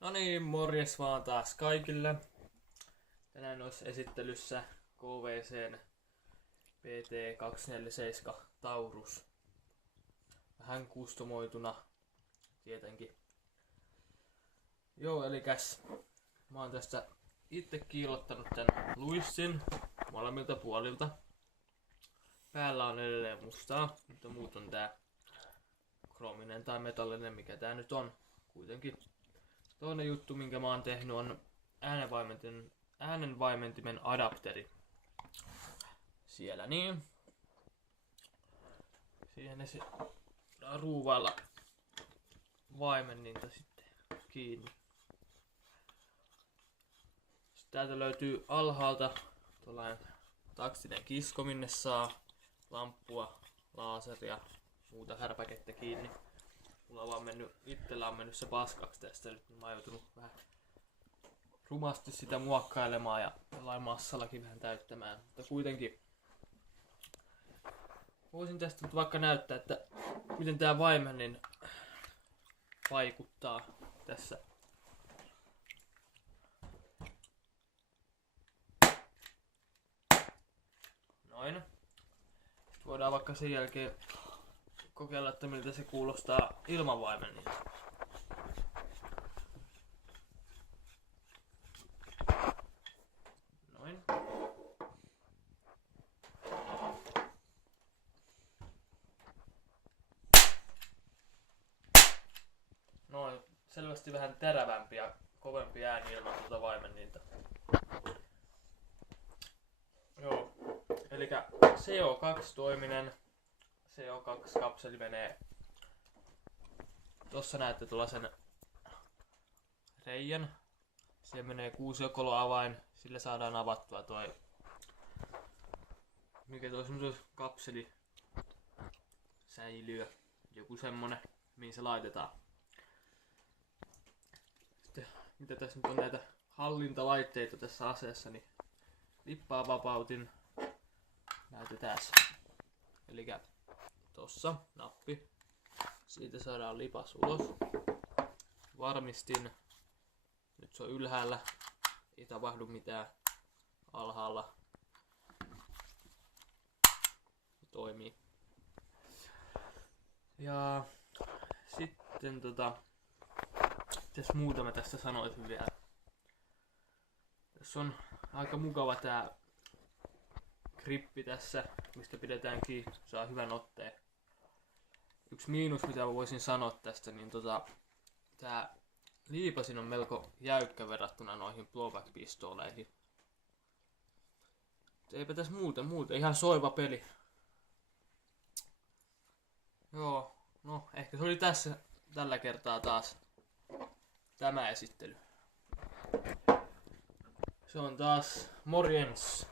No niin, morjes vaan taas kaikille. Tänään olisi esittelyssä KVC:n PT247 Taurus. Vähän kustomoituna tietenkin. Joo, elikäs mä oon tästä itse kiillottanut tän luissin molemmilta puolilta. Päällä on edelleen mustaa, mutta muut on tää krominen tai metallinen, mikä tää nyt on kuitenkin. Toinen juttu, minkä mä oon tehnyt, on äänenvaimentimen adapteri. Siellä niin. Siihen se ruuvailla vaimenninta sitten kiinni. Sitten täältä löytyy alhaalta tuollainen taktinen kisko, minne saa lamppua, laseria, muuta härpäkettä kiinni. Mulla on vaan itsellä on mennyt se paskaksi tästä nyt, niin mä oon joutunut vähän rumasti sitä muokkailemaan ja jollain massallakin vähän täyttämään. Mutta kuitenkin voisin tästä nyt vaikka näyttää, että miten tää vaimennin vaikuttaa tässä. Noin. Sitten voidaan vaikka sen jälkeen kokeilla, että miltä se kuulostaa ilman vaimenninta. Noin. Noin. Selvästi vähän terävämpi ja kovempi ääni ilman tuota vaimenninta. Joo. Elikkä CO2-toiminen. CO2-kapseli menee. Tossa näette tuollaisen reijän. Siellä menee 6-avain. Sillä saadaan avattua toi. Mikä toi semmoinen kapseli säilyy. Joku semmonen, mihin se laitetaan. Sitten mitä tässä nyt on näitä hallintalaitteita tässä aseessa, niin lippaa vapautin. Näytetään. Elikkä tossa nappi. Siitä saadaan lipas ulos. Varmistin. Nyt se on ylhäällä. Ei tapahdu mitään. Alhaalla. Toimii. Ja sitten mitäs muuta mä tästä sanoisin vielä. Tässä on aika mukava tää grippi tässä, mistä pidetään kiinni, saa hyvän otteen. Yksi miinus, mitä mä voisin sanoa tästä, niin tää liipasin on melko jäykkä verrattuna noihin blowback-pistooleihin. Eipä tässä muuten, ihan soiva peli. Joo, no ehkä se oli tässä tällä kertaa taas tämä esittely. Se on taas morjens.